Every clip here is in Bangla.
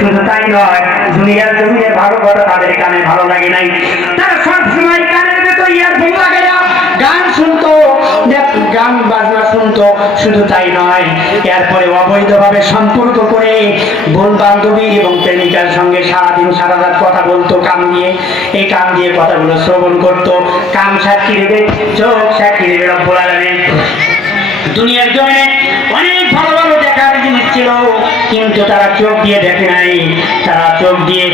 শুধু তাই নয়, দুনিয়ার জমিনে ভালো কথা তাদের কানে ভালো লাগে নাই। তারা সব সময় কানের ভেতর ইয়ারফোন লাগাইয়া গান শুনতো গান, বাজনা শুনতো, শুধু তাই নয়, এরপরে অবৈধভাবে সম্পর্ক করে বোন বান্ধবী এবং প্রেমিকার সঙ্গে সারাদিন সারা রাত কথা বলতো, কান দিয়ে। এই কান দিয়ে কথাগুলো শ্রবণ করতো। কান সাক্ষী দেবে চোখ সাক্ষী দেবে রব্বুল আলামিন দুনিয়ার জমিনে ছিল। কিন্তু তারা চোখ দিয়ে দেখে নাই। তারা চোখ দিয়ে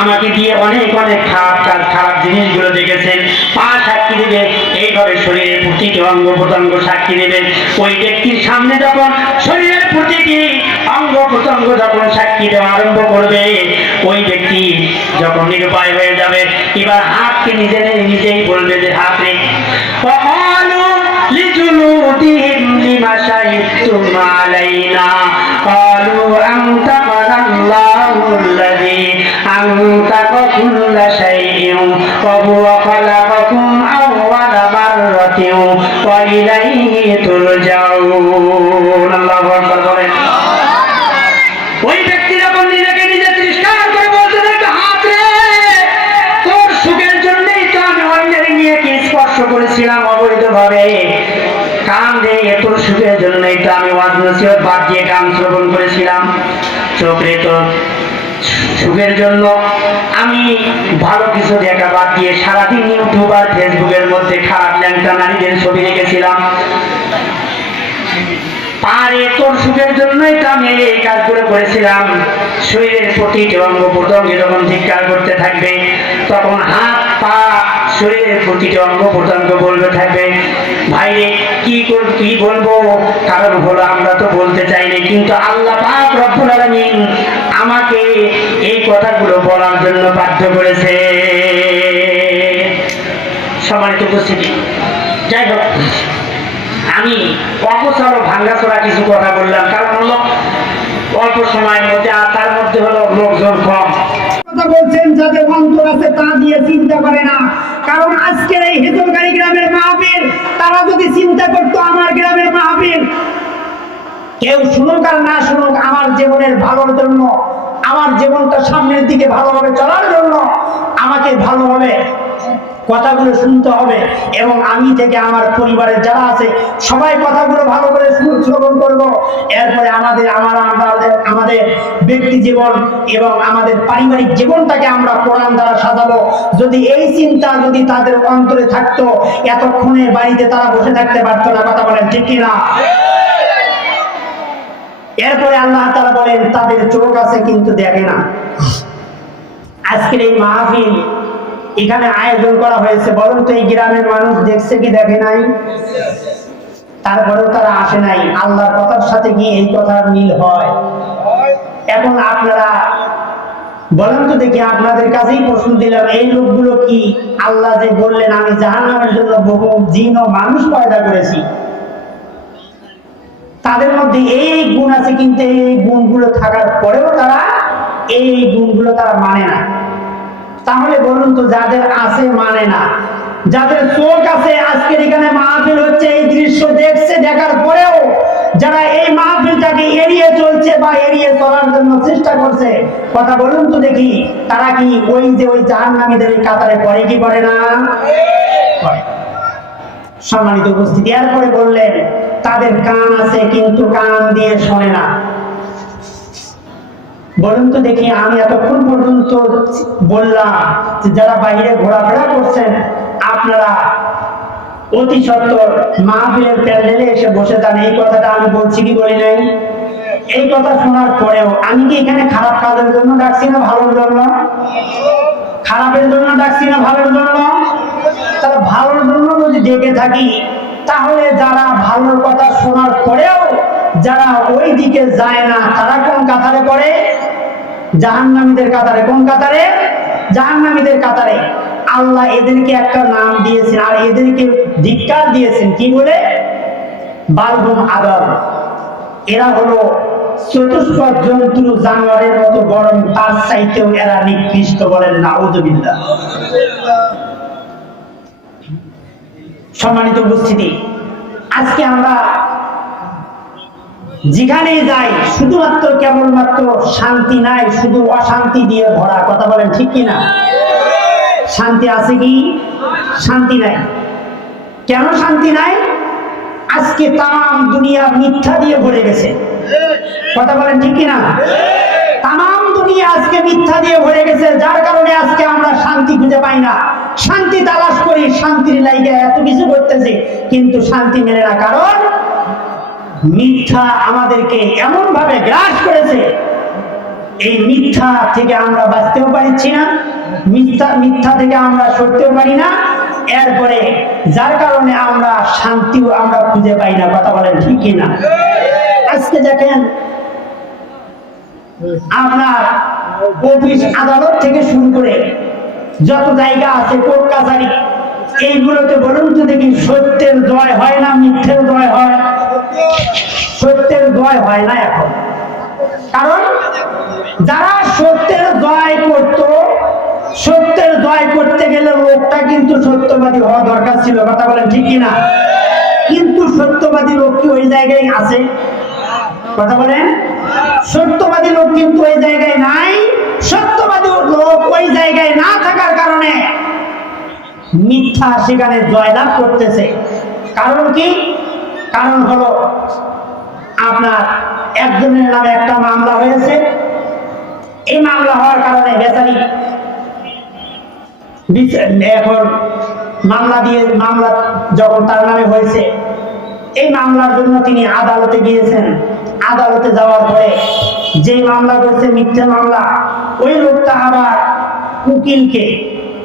আমাকে দিয়ে অনেক অনেক খারাপ কাজ খারাপ জিনিসগুলো দেখেছেন পা সাক্ষী দেবে, এইভাবে শরীরের প্রতিটি অঙ্গ প্রত্যঙ্গ সাক্ষী দেবে। ওই ব্যক্তির সামনে যখন শরীরের প্রতিটি অঙ্গ প্রত্যঙ্গ যখন সাক্ষী দেওয়া আরম্ভ করবে, ওই ব্যক্তি যখন নিরুপায় হয়ে যাবে, এবার হাতকে নিজে নিজেই বলবে যে, হাত নেই কখন لجلودهم لم شهدتم علينا قالوا أنطقنا الله الذي أنطق كل شيء وهو خلقكم أول مرة وإليه ترجعون الله أكبر নসিহত বাদ দিয়ে গান শ্রবণ করেছিলাম। চোখ তো সুখের জন্য আমি ভালো কিছু দেখা বাদ দিয়ে সারাদিন ইউটিউব আর ফেসবুকের মধ্যে খারাপ ল্যাংটা নারীদের ছবি রেখেছিলাম। পারে তোর সুখের জন্যই তো আমি এই কাজগুলো করেছিলাম। শরীরের প্রতিটি অঙ্গ প্রত্যঙ্গ যখন করতে থাকবে, তখন হাত পা শরীরের প্রতিটি অঙ্গ প্রত্যঙ্গ বলবে, থাকবে। ভাইরে, কি কি বলব? কারণ হলো আমরা তো বলতে চাইনি কিন্তু আল্লাহ পাক রব্বুল আলামিন আমাকে এই কথাগুলো বলার জন্য বাধ্য করেছে। সম্মানিত উপস্থিতি। যাই হোক, আমি অপচার ভাঙ্গাচোরা কিছু কথা বললাম, কারণ হলো অল্প সময়ের মধ্যে আর তার মধ্যে কথা বলছেন যাদের অন্তর আছে তা দিয়ে চিন্তা করে না। কারণ আজকের এই হেতলগাড়ি গ্রামের মাহফিল, তারা যদি চিন্তা করতো আমার গ্রামের মাহফিল, কেউ শুনুক আর না শুনুক, আমার জীবনের ভালোর জন্য, আমার জীবনটা সামনের দিকে ভালোভাবে চলার জন্য আমাকে ভালোভাবে কথাগুলো শুনতে হবে এবং আমি থেকে আমার পরিবারের যারা আছে, সবাই কথাগুলো ভালো করে শ্রবণ করব। এরপরে আমাদের, আমার, আমাদের আমাদের ব্যক্তি জীবন এবং আমাদের পারিবারিক জীবনটাকে আমরা কোরআন দ্বারা সাজাবো। যদি এই চিন্তা যদি তাদের অন্তরে থাকতো, এতক্ষণে বাড়িতে তারা বসে থাকতে পারতো না, কথা বলেন ঠিক কিনা? এরপরে আল্লাহ তারা বলেন, তাদের চোখ আছে কিন্তু দেখে না। আজকের এই মাহফিল এখানে আয়োজন করা হয়েছে। বলুন তো, এই গ্রামের মানুষ দেখছে কি, দেখে নাই? তারপরেও তারা আসে নাই। আল্লাহর কথার সাথে কি এই কথার মিল হয়। এখন আপনারা বলেন তো দেখি, আপনাদের কাছেই প্রশ্ন দিলাম, এই লোকগুলো কি আল্লাহ যে বললেন, আমি জাহান্নামের জন্য বহু জিন ও মানুষ পয়দা করেছি। তাদের মধ্যে এই গুণ আছে, কিন্তু এই গুণগুলো থাকার পরেও তারা এই গুণগুলো তারা মানে না। তাহলে বলুন তো যাদের আছে মানে না। যাদের চোখ আছে, আজকের এখানে মাহফিল হচ্ছে, এই দৃশ্য দেখছে, দেখার পরেও যারা এই মাহফিলটাকে এড়িয়ে চলছে বা এড়িয়ে চলার জন্য চেষ্টা করছে, কথা বলুন তো দেখি, তারা কি ওই যে ওই জাহান্নামীদের এই কাতারে পড়ে কি পড়ে না? সম্মানিত উপস্থিতি, এরপরে বললেন, তাদের কান আছে কিন্তু কান দিয়ে শোনে না। বলুন তো দেখি আমি এতক্ষণ পর্যন্ত বললাম যে যারা বাইরে ঘোরাফেরা করছেন, আপনারা অতি সত্তর মাহফিলের প্যান্ডেলে এসে বসে যান। এই কথাটা আমি বলছি কি বলি নাই? এই কথা শোনার পরেও আমি কি এখানে খারাপ কাজের জন্য ডাকছি না ভালোর জন্য? খারাপের জন্য ডাকছি না ভালোর জন্য? তাহলে ভালোর জন্য যদি ডেকে থাকি, তাহলে যারা ভালোর কথা শোনার পরেও যারা ওই দিকে যায় না, তারা কোন কাতারে পড়ে? জাহান্নামীদের কাতারে। কোন কাতারে? জাহান্নামীদের কাতারে। আল্লাহ এদেরকে একটা নাম দিয়েছেন, আর এদেরকে ধিক্কার দিয়েছেন। কি বলে? বালগুম আদর। এরা হলো চতুষ্প জন্তু জানোয়ারের মতো বরং তার চাইতেও এরা নিকৃষ্ট বলেন না ওজবিল্লা সম্মানিত উপস্থিতি, আজকে আমরা যেখানেই যাই, শুধুমাত্র কেবলমাত্র শান্তি নাই, শুধু অশান্তি দিয়ে ভরা। কথা বলেন ঠিক কি না শান্তি আছে কি? শান্তি নাই। কেন শান্তি নাই? আজকে তাম দুনিয়া মিথ্যা দিয়ে ভরে গেছে। কথা বলেন ঠিক কি না তাম দুনিয়া আজকে মিথ্যা দিয়ে ভরে গেছে, যার কারণে আজকে আমরা শান্তি খুঁজে পাই না। শান্তি তালাশ করি, শান্তির লাইগে এত কিছু করতেছি, কিন্তু শান্তি মেলে না। কারণ মিথ্যা আমাদেরকে এমন ভাবে গ্রাস করেছে, এই মিথ্যা থেকে আমরা বাঁচতেও পারছি না, মিথ্যা মিথ্যা থেকে আমরা সরতেও পারি না, এরপরে যার কারণে আমরা শান্তিও আমরা খুঁজে পাই না, কথা বলেন ঠিক কি না আজকে দেখেন, আপনার অফিস আদালত থেকে শুরু করে যত জায়গা আছে, কোর্ট কাছারি, এইগুলোতে বলুন তো দেখি, সত্যের জয় হয় না মিথ্যের জয় হয়? সত্যের জয় হয় না এখন। কারণ যারা সত্যের জয় করত, সত্যের জয় করতে গেলে লোকটা কিন্তু সত্যবাদী হওয়া দরকার ছিল, কথা বলেন ঠিক কিনা? কিন্তু সত্যবাদী লোক কি ওই জায়গায় আছে? কথা বলেন? সত্যবাদী লোক কিন্তু ওই জায়গায় নাই, সত্যবাদী লোক ওই জায়গায় না থাকার কারণে মিথ্যা সেখানে জয়লাভ করতেছে। কারণ কি? কারণ হলো আপনার একজনের নামে একটা মামলা হয়েছে। এই মামলা হওয়ার কারণে বেচারি এখন মামলা দিয়ে মামলা যখন তার নামে হয়েছে, এই মামলার জন্য তিনি আদালতে গিয়েছেন। আদালতে যাওয়ার পরে যে মামলা করছে, মিথ্যে মামলা, ওই লোকটা আবার উকিলকে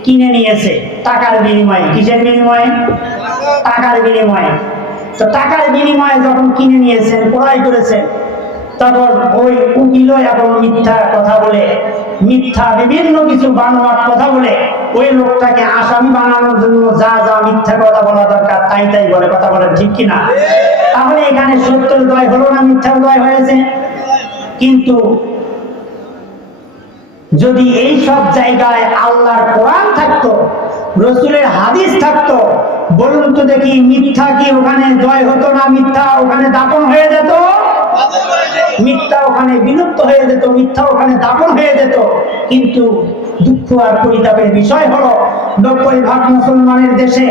কিনে নিয়েছে, টাকার বিনিময়ে। কিসের বিনিময়ে? টাকার বিনিময়ে। তো টাকার বিনিময়ে যখন কিনে নিয়েছেন, ক্রয় করেছেন তখন ওই উকিল এবং মিথ্যা কথা বলে, মিথ্যা বিভিন্ন কিছু বানোয়াট কথা বলে, ওই লোকটাকে আসামি বানানোর জন্য যা যা মিথ্যা কথা বলা দরকার, তাই তাই বলে, কথা বলে, ঠিক কিনা তাহলে এখানে সত্যের জয় হলো না মিথ্যার জয় হয়েছে? কিন্তু যদি এই সব জায়গায় আল্লাহর কোরআন থাকতো রসুলের হাদিস থাকতো, বলুন তো দেখি মিথ্যা কি ওখানে জয় হতো না মিথ্যা ওখানে দাপন হয়ে যেত? মিথ্যা ওখানে বিলুপ্ত হয়ে যেত, মিথ্যা ওখানে দাপন হয়ে যেত। কিন্তু দুঃখ আর পরিতাপের বিষয় হলো, নব্বই ভাগ মুসলমানের দেশে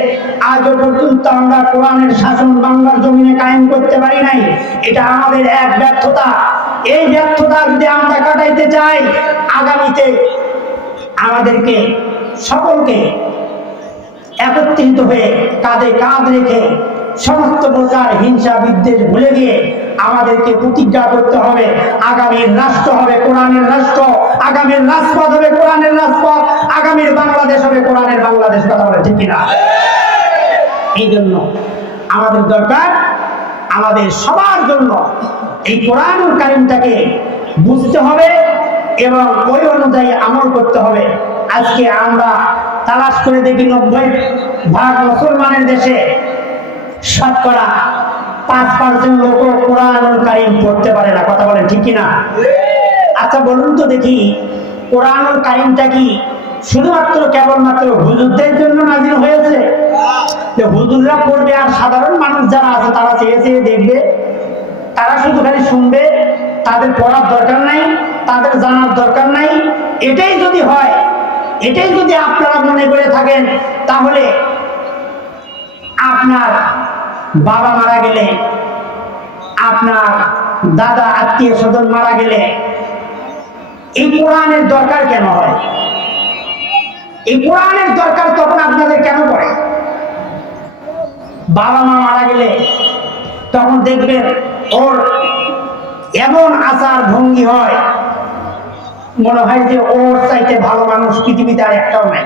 আজও পর্যন্ত আমরা কোরআনের শাসন বাংলার জমিনে কায়েম করতে পারি নাই। এটা আমাদের এক ব্যর্থতা। এই ব্যর্থতা যদি আমরা কাটাইতে চাই। আগামীতে আমাদেরকে সকলকে একত্রিত হয়ে কাঁধে কাঁধ রেখে সমস্ত প্রকার হিংসা বিদ্বেষ ভুলে গিয়ে আমাদেরকে প্রতিজ্ঞা করতে হবে। আগামীর রাষ্ট্র হবে কোরআনের রাষ্ট্র। আগামীর রাজপথ হবে কোরআনের রাজপথ। আগামীর বাংলাদেশ হবে কোরআনের বাংলাদেশ। কথা বলে ঠিক কিনা? এই জন্য আমাদের দরকার, আমাদের সবার জন্য এই কোরআন কারিমটাকে বুঝতে হবে এবং ওই অনুযায়ী আমল করতে হবে। আজকে আমরা তালাশ করে দেখি নব্বই ভাগ মুসলমানের দেশে শতকরা পাঁচ পার্সেন্ট লোক কোরআন কারিম পড়তে পারে না। কথা বলেন ঠিক কিনা? আচ্ছা বলুন তো দেখি, কোরআন কারিমটা কি শুধুমাত্র কেবলমাত্র হুজুরদের জন্য নাজিল হয়েছে? যে হুজুররা পড়বে আর সাধারণ মানুষ যারা আছে, তারা চেয়ে চেয়ে দেখবে। তারা শুধু খালি শুনবে, তাদের পড়ার দরকার নাই, তাদের জানার দরকার নাই। এটাই যদি হয় এটাই যদি আপনারা মনে করে থাকেন, তাহলে আপনার বাবা মারা গেলে, আপনার দাদা, আত্মীয় স্বজন মারা গেলে, এই কোরআনের দরকার কেন হয়? এই কোরআনের দরকার তখন আপনাদের কেন পড়ে? বাবা মা মারা গেলে তখন দেখবেন ওর এমন আচার ভঙ্গি হয় মনে হয় যে ওর চাইতে ভালো মানুষ পৃথিবীতে আর একটাও নাই।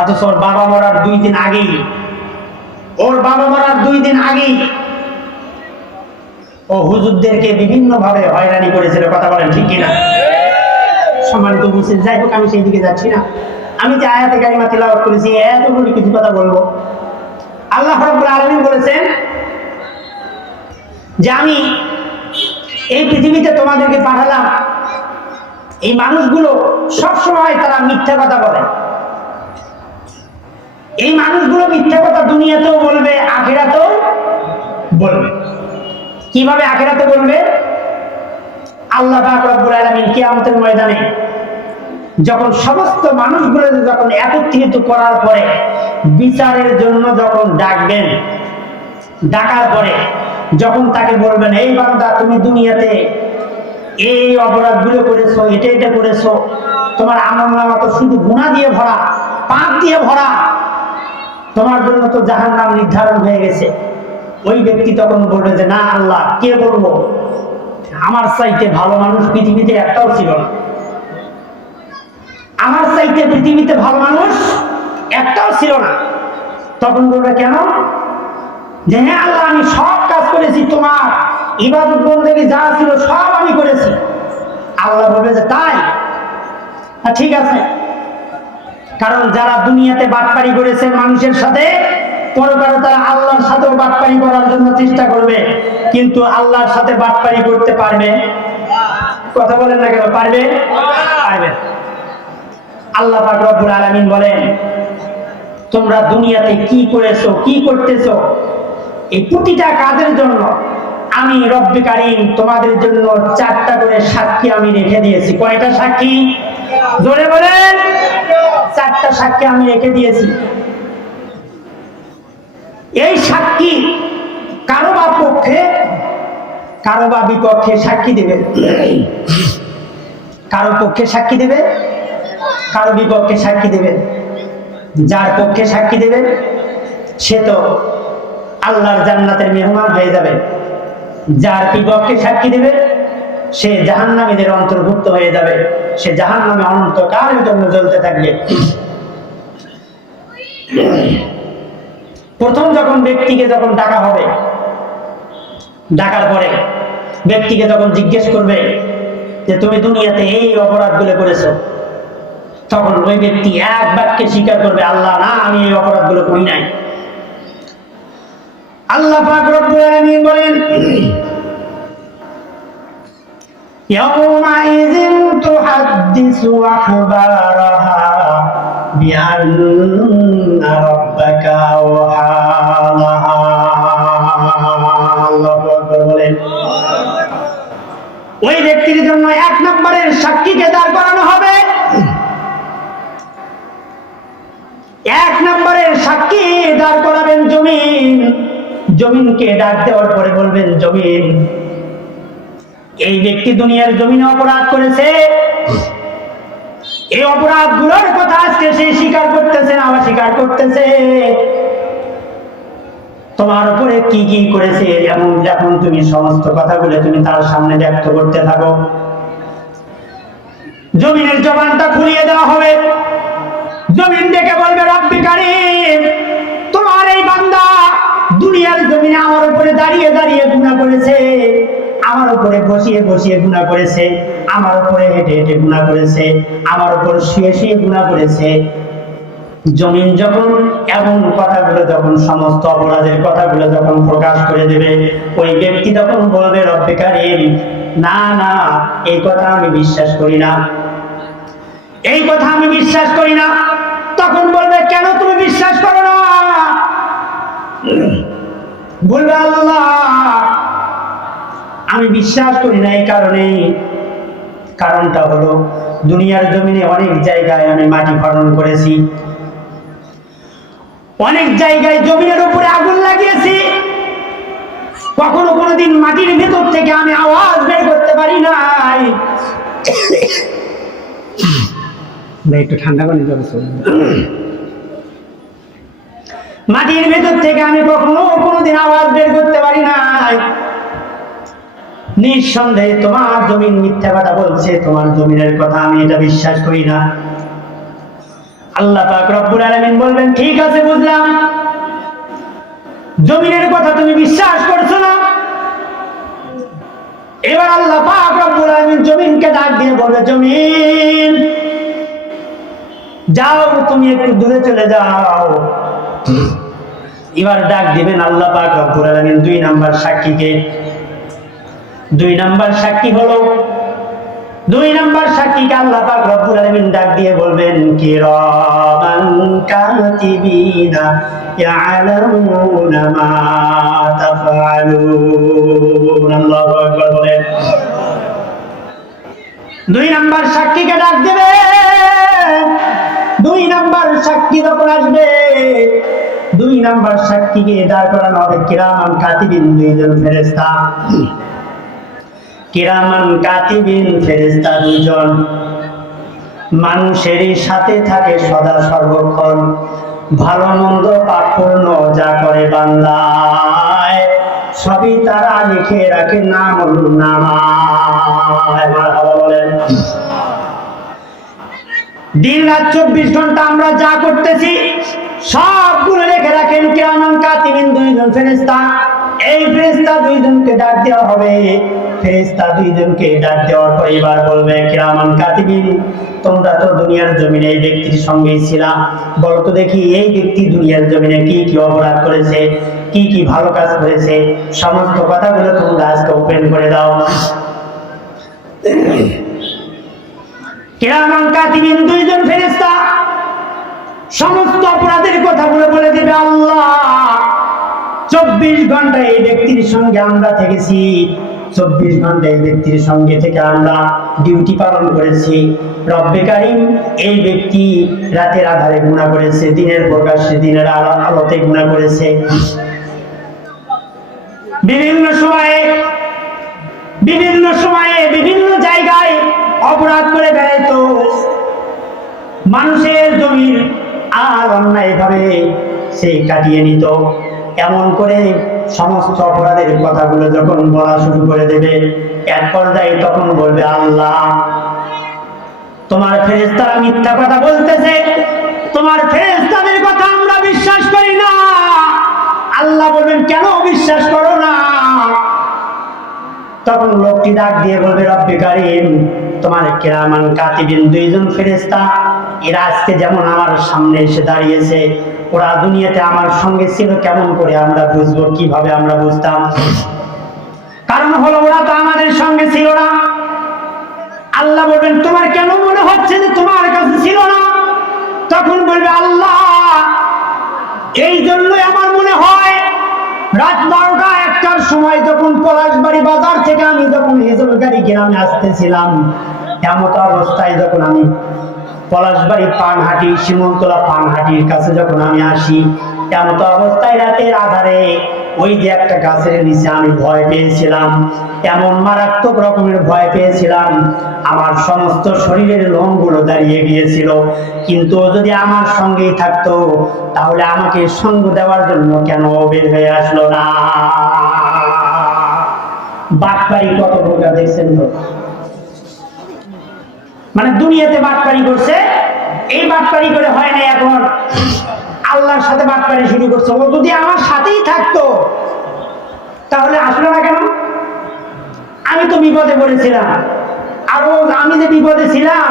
অথচ ওর বাবা মরার দুই দিন আগেই, ওর বাবা মরার দুই দিন আগেই ও হুজুরদেরকে বিভিন্ন ভাবে হয়রানি করেছিল, কথা বলেন ঠিক কিনা? সম্মানিত মুসলিম যাই হোক, আমি সেই দিকে যাচ্ছি না। আমি যে আয়াতে কারিমা তিলাওয়াত করেছি এতগুলি কিছু কথা বলব। আল্লাহ রাব্বুল আলামিন বলেছেন যে আমি এই পৃথিবীতে তোমাদেরকে পাঠালাম এই মানুষগুলো সব সময় তারা মিথ্যা কথা বলে। এই মানুষগুলো মিথ্যা কথা দুনিয়াতেও বলবে, আখিরাতেও বলবে। কীভাবে আখেরাতে বলবে? আল্লাহ রব্বুল আলামিন কিয়ামতের ময়দানে যখন সমস্ত মানুষগুলো যখন একত্রিত করার পরে বিচারের জন্য যখন ডাকবেন, ডাকার পরে যখন তাকে বলবেন, এই বান্দা, তুমি দুনিয়াতে এই অপরাধ অপরাধগুলো করেছ এটা এটা করেছ, তোমার আমল নামা তো শুধু গুণা দিয়ে ভরা, পাপ দিয়ে ভরা। তোমার জন্য তো জাহান নাম নির্ধারণ হয়ে গেছে। ওই ব্যক্তি তখন বলবে যে, না আল্লাহ, কে বলব আমার চাইতে ভালো মানুষ পৃথিবীতে একটাও ছিল না। আমার চাইতে পৃথিবীতে ভালো মানুষ একটাও ছিল না। তখন বলবে, কেন? যে হ্যাঁ আল্লাহ, আমি সব কাজ করেছি তোমার ইবাদত বন্দেগী যা ছিল সব আমি করেছি। আল্লাহ বলবে যে, তাই? ঠিক আছে। কারণ যারা দুনিয়াতে বাটপারি করেছে মানুষের সাথে পরকালে তারা আল্লাহর সাথেও বাটপারি করার জন্য চেষ্টা করবে। কিন্তু আল্লাহর সাথে বাটপারি করতে পারবে? কথা বলেন না কেন, পারবে? পারবে। আল্লাহ পাক রব্বুল আলামিন বলেন, তোমরা দুনিয়াতে কি করেছ, কি করতেছো? এই প্রতিটা কাজের জন্য আমি রব্বে কারিম তোমাদের জন্য চারটা করে সাক্ষী আমি রেখে দিয়েছি। কয়টা সাক্ষী? জোরে বলেন। চারটা সাক্ষী আমি রেখে দিয়েছি। এই সাক্ষী কারও বা পক্ষে, কারও বা বিপক্ষে সাক্ষী দেবে। কারও পক্ষে সাক্ষী দেবে, কারও বিপক্ষে সাক্ষী দেবে। যার পক্ষে সাক্ষী দেবে, সে তো আল্লাহর জান্নাতের মেহমান হয়ে যাবে। যার বিপক্ষে সাক্ষী দেবে, সে জাহান্নামীদের অন্তর্ভুক্ত হয়ে যাবে। সে জাহান্নামে অনন্তকালের জন্য জ্বলতে থাকবে। প্রথম যখন ব্যক্তিকে যখন ডাকা হবে, ডাকার পরে ব্যক্তিকে যখন জিজ্ঞেস করবে যে, তুমি দুনিয়াতে এই অপরাধগুলো করেছ? তখন ওই ব্যক্তি এক বাক্যে স্বীকার করবে, আল্লাহ, না, আমি এই অপরাধগুলো করি নাই। আল্লাহ পাক রব্বুল আলামিন বলেন يومئذ تحدث أخبارها بأن ربك أوحى لها আল্লাহু আকবার বলেন ওই ব্যক্তির জন্য এক নম্বরের সাক্ষীকে দাঁড় করানো হবে এক নম্বরের সাক্ষী দাঁড় করাবেন জমিন জমিনকে ডাক দেওয়ার পরে বলবেন, জমিন, এই ব্যক্তি দুনিয়ার জমিনে অপরাধ করেছে। এই অপরাধগুলোর কথা আজকে সে স্বীকার করতেছে না স্বীকার করতেছে। তোমার উপরে কি কি করেছে, যেমন যখন তুমি সমস্ত কথাগুলো তুমি তার সামনে ব্যক্ত করতে থাকো। জমিনের জবানটা খুলিয়ে দেওয়া হবে। জমিন ডেকে বলবে, রব্বি কারিম জমিনে আমার উপরে দাঁড়িয়ে দাঁড়িয়ে গুণা করেছে, আমার উপরে বসিয়ে বসিয়ে গুণা করেছে, আমার উপরে হেঁটে হেঁটে গুণা করেছে, আমার উপর শুয়ে শুয়ে গুণা করেছে। জমিন যখন এমন কথাগুলো যখন সমস্ত অপরাধের কথাগুলো যখন প্রকাশ করে দেবে, ওই ব্যক্তি তখন বলবে, রব্বে না না, এই কথা আমি বিশ্বাস করি না। এই কথা আমি বিশ্বাস করি না। তখন বলবে, কেন তুমি বিশ্বাস করো না? আমি বিশ্বাস করি না এই কারণে। কারণটা হলো, দুনিয়ার জমিনে অনেক জায়গায় আমি মাটি খনন করেছি। অনেক জায়গায় জমিনের উপরে আগুন লাগিয়েছি। কখনো কোনোদিন মাটির ভেতর থেকে আমি আওয়াজ বের করতে পারি নাই। একটু ঠান্ডা পানি জল মাটির ভেতর থেকে আমি কখনো কোনোদিন আওয়াজ বের করতে পারি নাই। নিঃসন্দেহে তোমার জমিন মিথ্যা কথা বলছে, তোমার জমিনের কথা আমি এটা বিশ্বাস করি না। আল্লাহ পাক রব্বুল আলামিন বলবেন, ঠিক আছে, বুঝলাম। জমিনের কথা তুমি বিশ্বাস করছ না? এবার আল্লাহ পাক রব্বুল আলামিন জমিনকে ডাক দিয়ে বলবে, জমিন, যাও, তুমি একটু দূরে চলে যাও। এবার ডাক দিবেন আল্লাহ পাক রব্বুল আলামিন দুই নাম্বার সাক্ষীকে। দুই নাম্বার সাক্ষী হলো, দুই নাম্বার সাক্ষীকে আল্লাহ পাক রব্বুল আলামিন ডাক দিয়ে বলবেন কি রাবান কাতিবিনা ইয়ালামুনা মা তাফআলুন। আল্লাহু আকবার বলেন। দুই নাম্বার সাক্ষীকে ডাক দিবেন দুই নাম্বার সাক্ষী যখন আসবে, দুই নাম্বার সাক্ষীকে দাঁড় করানো হবে, কিরামান কাতিবিন দুইজন ফেরেস্তা কিরামান কাতিবিন ফেরেস্তা দুজন মানুষেরই সাথে থাকে সদা সর্বক্ষণ। ভালো মন্দ পাপূর্ণ যা করে বান্দায়, সবই তারা লিখে রাখে নাম নামায় বলেন দিন রাত চব্বিশ ঘণ্টা আমরা যা করতেছি, সবগুলো রেখে রাখেন কেমন কাতিবিন দুইজন ফেরেস্তা এই ফেরেস্তা দুইজনকে ডাক দেওয়া হবে। ফেরেস্তা দুইজনকে ডাক দেওয়ার পর এবার বলবে কেমন কাতিবিন তোমরা তো দুনিয়ার জমিনে এই ব্যক্তির সঙ্গেই ছিলাম বলো তো দেখি এই ব্যক্তি দুনিয়ার জমিনে কি কি অপরাধ করেছে, কি কি ভালো কাজ করেছে। সমস্ত কথাগুলো তোমরা আজকে ওপেন করে দাও। কিরামান কাতিবিন দুইজন সমস্ত অপরাধের কথাগুলো বলে দেবে আল্লাহ। চব্বিশ ঘণ্টা এই ব্যক্তির সঙ্গে আমরা থেকেছি। চব্বিশ ঘণ্টা এই ব্যক্তির সঙ্গে থেকে আমরা ডিউটি পালন করেছি। রব্বে কারিম, এই ব্যক্তি রাতের আধারে গুণা করেছে, দিনের প্রকাশ্যে দিনের আলো- আলোতে গুণা করেছে। বিভিন্ন সময়ে বিভিন্ন সময়ে, বিভিন্ন জায়গায় অপরাধ করে বেড়াইতো। মানুষের জমির আর অন্যায়ভাবে সে কাটিয়ে নিত। এমন করে সমস্ত অপরাধের কথাগুলো যখন বলা শুরু করে দেবে, এক পর্যায়ে তখন বলবে, আল্লাহ, তোমার ফেরেস্তারা মিথ্যা কথা বলতেছে। তোমার ফেরেস্তাদের কথা আমরা বিশ্বাস করি না। আল্লাহ বলবেন, কেন বিশ্বাস করো না? তখন লোকটি ডাক দিয়ে বলবে, রব্বে কারিম, তোমার কেরামান কাতিবিন দুইজন ফেরেস্তা এরা আজকে যেমন আমার সামনে এসে দাঁড়িয়েছে, ওরা দুনিয়াতে আমার সঙ্গে ছিল, কেমন করে আমরা বুঝব, কীভাবে আমরা বুঝতাম? কারণ হলো, ওরা তো আমাদের সঙ্গে ছিল না। আল্লাহ বলবেন, তোমার কেন মনে হচ্ছে যে তোমার কাছে ছিল না? তখন বলবে, আল্লাহ, এই জন্যই আমার মনে হয় রাত বারোটা একটার সময় যখন পলাশবাড়ি বাজার থেকে আমি যখন হেজল গাড়ি গ্রামে আসতেছিলাম, এমত অবস্থায় যখন আমি পলাশবাড়ি পানহাটি শিমন্তলা পানহাটির কাছে যখন আমি আসি, এমত অবস্থায় রাতের আধারে ওই যে একটা গাছের নিচে আমি ভয় পেয়েছিলাম, এমন মারাত্মক রকমের ভয় পেয়েছিলাম। আমার সমস্ত শরীরের লোমগুলো দাঁড়িয়ে গিয়েছিল। কিন্তু যদি আমার সঙ্গেই থাকতো, তাহলে আমাকে সঙ্গ দেওয়ার জন্য কেন বের হয়ে আসলো না? বাটপারি কত প্রকার দেখছেন তো? মানে দুনিয়াতে বাটপারি করছে, এই বাটপারি করে হয় না এখন। আল্লাহর সাথে বাটপারি শুরু করছে। ও যদি আমার সাথেই থাকতো, তাহলে আসলো না কেন? আমি তো বিপদে পড়েছিলাম। আর ও, আমি যে বিপদে ছিলাম,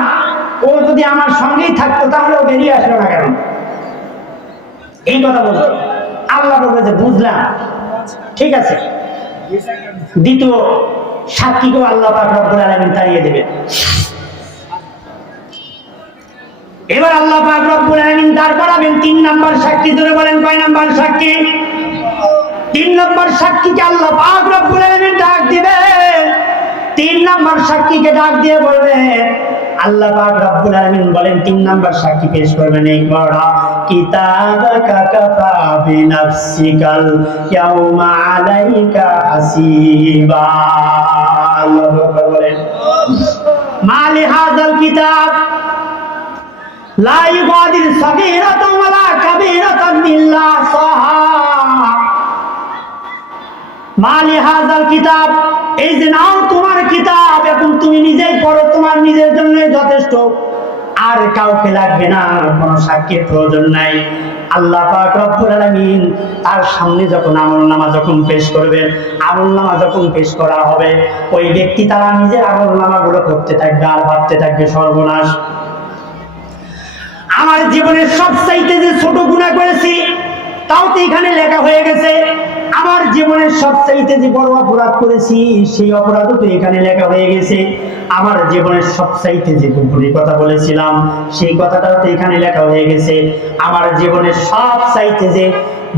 ও যদি আমার সঙ্গেই থাকতো, তাহলে ও বেরিয়ে আসলো না কেন? এই কথা বলছে আল্লাহ বলবে যে, বুঝলাম। ঠিক আছে। দ্বিতীয় সাক্ষীকেও আল্লাহ পাক রব্বুল আলামিন তাড়িয়ে দেবে এবার আল্লাহ পাক রব্বুল আলামিন দাঁড় করাবেন, তিন নাম্বার সাক্ষী ধরে বলেন কয় নাম্বার সাক্ষী? তিন নম্বর সাক্ষীকে আল্লাহ পাক রব্বুল আলামিন ডাক দিবে। তিন নম্বর সাক্ষীকে ডাক দিয়ে বলবে, আল্লাহ পাক রব্বুল আলামিন বলেন, তিন নম্বর সাক্ষী পেশ করবেন এই পড়া কিতাবাকা কাফা বিনাফসিকাল ইয়াউমা আলাইকা হাসিবা। আল্লাহু বলেন। মালি হাযাল কিতাব। ইউগাদির সগীরাতান ওয়ালা কাবীরাতান ইল্লা সাহা। মালি হাজাল কিতাব, এই যে নাও তোমার কিতাব, এখন তুমি নিজেই পড়ো, তোমার নিজের যথেষ্ট। আর কাউকে লাগবে না কোনো সাক্ষীর প্রয়োজন নাই। আল্লাহ পাক রব্বুল আলামিন তার সামনে যখন আমল নামা যখন পেশ করবেন আমল নামা যখন পেশ করা হবে, ওই ব্যক্তি তারা নিজের আমল নামাগুলো করতে থাকবে, আর ভাবতে থাকবে সর্বনাশ। আমার জীবনের সব চাইতে যে ছোট গুণা করেছি, তাও তো এখানে লেখা হয়ে গেছে, আমার জীবনের সবচাইতে যে বড় অপরাধ করেছি, সেই অপরাধও তো এখানে লেখা হয়ে গেছে। আমার জীবনের সবচাইতে যে গোপনে কথা বলেছিলাম, সেই কথাটাও তো এখানে লেখা হয়ে গেছে। আমার জীবনের সব চাইতে যে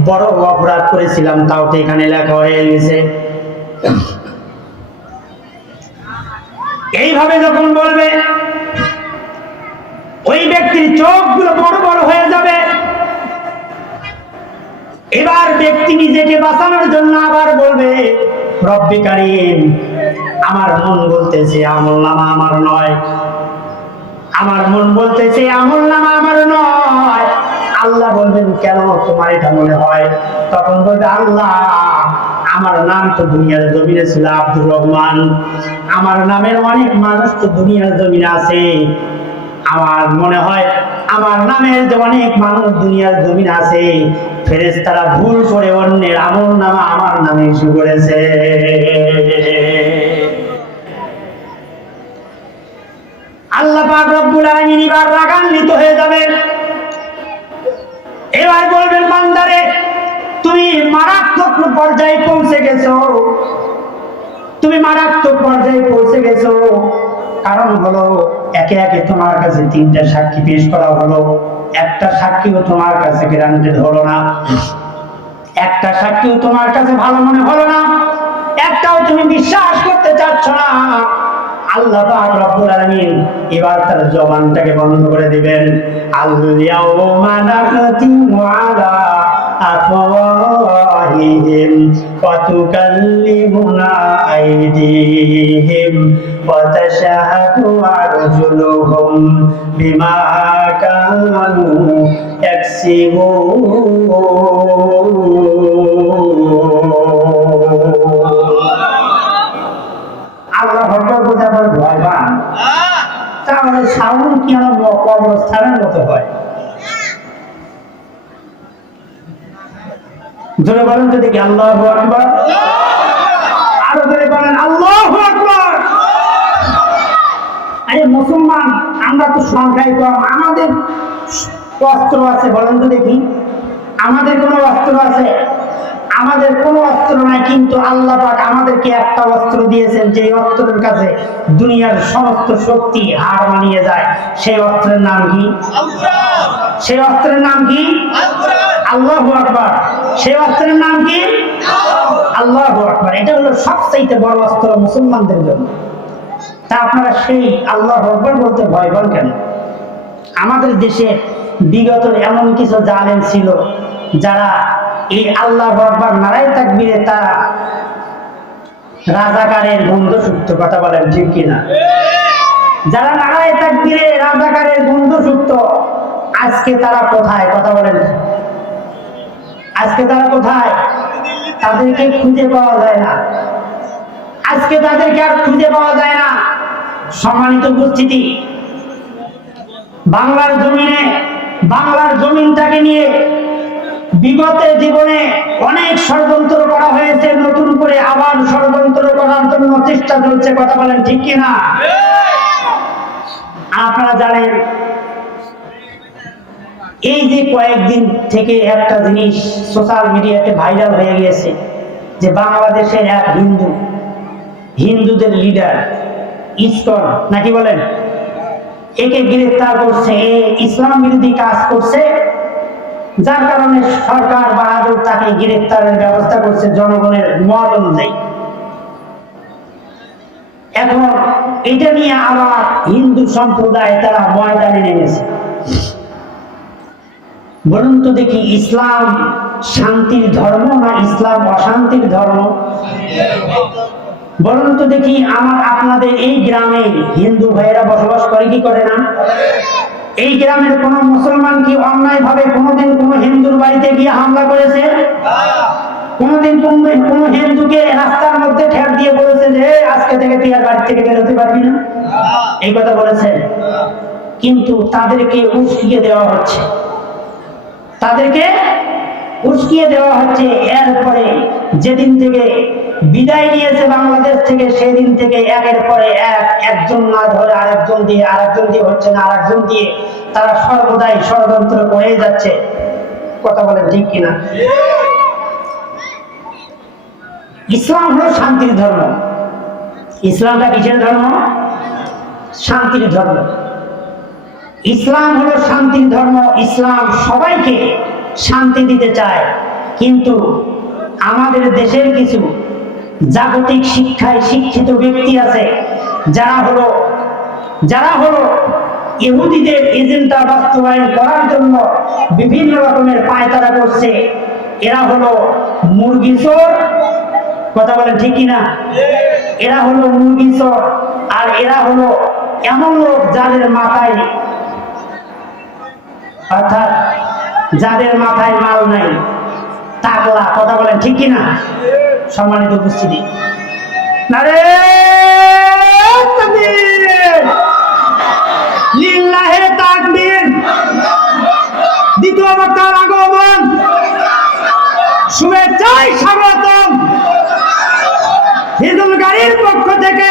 বড় অপরাধ করেছিলাম, তাও তো এখানে লেখা হয়ে গেছে। এইভাবে যখন বলবে ওই ব্যক্তির চোখগুলো বড় বড় হয়ে যাবে। এবার ব্যক্তি নিজেকে বাঁচানোর জন্য আবার বলবে, রব্বি আমার মন বলতেছে আমল নামা আমার নয়। আমার মন বলতেছে আমল নামা আমার নয়। আল্লাহ বলবেন, কেন তোমার এটা মনে হয়? তখন বলবে, আল্লাহ, আমার নাম তো দুনিয়ার জমিনে ছিল আব্দুর রহমান। আমার নামের অনেক মানুষ তো দুনিয়ার জমিনে আছে। আমার মনে হয় আমার নামের যে অনেক মানুষ দুনিয়ার জমিন আছে ফেরেস তারা ভুল করে অন্যের আমল নামা আমার নামে ইস্যু করেছে। এবার বলবেন তুমি মারাত্মক পর্যায়ে পৌঁছে গেছো। তুমি মারাত্মক পর্যায়ে পৌঁছে গেছো। কারণ হলো একে একে তোমার কাছে তিনটা সাক্ষী পেশ করা হলো। একটা সাক্ষীও তোমার কাছে গ্রান্টেড হলো না। একটা সাক্ষীও তোমার কাছে ভালো মনে হলো না। একটাও তুমি বিশ্বাস করতে চাচ্ছ না। আল্লাহ রব্বুল আলামিন এবার তার জবানটাকে বন্ধ করে দিবেন। আলা তুকাল্লিমুনা আইদিহিম ওয়া তাশহাদু আরজুলুহুম বিমা কানু ইয়াকসিবুন আল্লাহ হকর বোঝাবার ভয় পান। তাহলে সাউন্ড কি আমার কবরস্থানের মতো হয়। জোরে বলেন তো দেখি আল্লাহ আকবার। আরও জোরে বলেন আল্লাহ আকবার। আরে মুসলমান আমরা তো সংখ্যায় কম আমাদের অস্ত্র আছে বলেন তো দেখি। আমাদের কোনো অস্ত্র আছে? আমাদের কোনো অস্ত্র নাই কিন্তু আল্লাহ পাক আমাদেরকে একটা অস্ত্র দিয়েছেন যে অস্ত্রের কাছে দুনিয়ার সমস্ত শক্তি হার মানিয়ে যায়। সেই অস্ত্রের নাম কি? সেই অস্ত্রের নাম কি? আল্লাহ আকবার। সেই অস্ত্রের নাম কি? আল্লাহ আকবার। এটা হলো সবচাইতে বড় অস্ত্র মুসলমানদের জন্য। তা আপনারা সেই আল্লাহ আকবার বলতে ভয় পান কেন? আমাদের দেশে বিগত এমন কিছু জালেম ছিল, যারা এই আল্লাহ আকবার, নারায় তাকবীরে তারা রাজাকারের বন্ধু সুপ্ত কথা বলেন ঠিক কিনা? যারা নারায় তাকবীরে রাজাকারের বন্ধু সুপ্ত আজকে তারা কোথায়? কথা বলেন। আজকে তারা কোথায়? তাদেরকে খুঁজে পাওয়া যায় না। আজকে তাদেরকে আর খুঁজে পাওয়া যায় না। সম্মানিত উপস্থিতি, বাংলার জমিনে, বাংলার জমিনটাকে নিয়ে বিগত জীবনে অনেক ষড়যন্ত্র করা হয়েছে। নতুন করে আবার ষড়যন্ত্র করার জন্য চেষ্টা চলছে। কথা বলেন ঠিক কিনা? আপনারা জানেন এই যে কয়েকদিন থেকে একটা জিনিস সোশ্যাল মিডিয়াতে ভাইরাল হয়ে গিয়েছে যে বাংলাদেশের এক হিন্দু, হিন্দুদের লিডার ইসকন, নাকি বলেন? একে গ্রেফতার করছে, এ ইসলাম বিরোধী কাজ করছে, যার কারণে সরকার বাহাদুর তাকে গ্রেফতারের ব্যবস্থা করছে জনগণের মত অনুযায়ী। এখন এটা নিয়ে আবার হিন্দু সম্প্রদায় তারা ময়দানে নেমেছে। বলুন তো দেখি ইসলাম শান্তির ধর্ম না ইসলাম অশান্তির ধর্ম? বলুন তো দেখি আমার আপনাদের এই গ্রামে হিন্দু ভাইয়েরা বসবাস করে, কি করে না? এই গ্রামের কোন মুসলমান কি অন্যায় ভাবে কোনোদিন কোনো হিন্দুর বাড়িতে গিয়ে হামলা করেছে? কোনোদিন কোন হিন্দুকে রাস্তার মধ্যে ঠের দিয়ে বলেছে যে আজকে থেকে তুই আর বাড়ি থেকে বেরোতে পারবি না? এই কথা বলেছেন। কিন্তু তাদেরকে উস্কিয়ে দেওয়া হচ্ছে। তাদেরকে উস্কিয়ে দেওয়া হচ্ছে। এরপরে যেদিন থেকে বিদায় নিয়েছে বাংলাদেশ থেকে, সেদিন থেকে একের পরে এক, একজন না ধরে আরেকজন দিয়ে আরেকজন দিয়ে হচ্ছে না, আরেকজন দিয়ে তারা সর্বদাই ষড়যন্ত্র করে যাচ্ছে। কথা বলেন ঠিক কিনা? ইসলাম হলো শান্তির ধর্ম। ইসলামটা কিসের ধর্ম? শান্তির ধর্ম। ইসলাম হলো শান্তির ধর্ম, ইসলাম সবাইকে শান্তি দিতে চায়। কিন্তু আমাদের দেশের কিছু জাগতিক শিক্ষায় শিক্ষিত ব্যক্তি আছে, যারা হলো যারা হলো ইহুদিদের এজেন্ডা বাস্তবায়ন করার জন্য বিভিন্ন রকমের পায়তারা করছে। এরা হলো মুরগি চোর, কথা বলেন ঠিক কিনা? এরা হলো মুরগি চোর, আর এরা হলো এমন লোক যাদের মাথায় অর্থাৎ যাদের মাথায় মাল নাই, তাগলা, কথা বলেন ঠিক কিনা? সম্মানিত উপস্থিতি। শুভেচ্ছায় স্বাগতম! হিন্দুল গাড়ির পক্ষ থেকে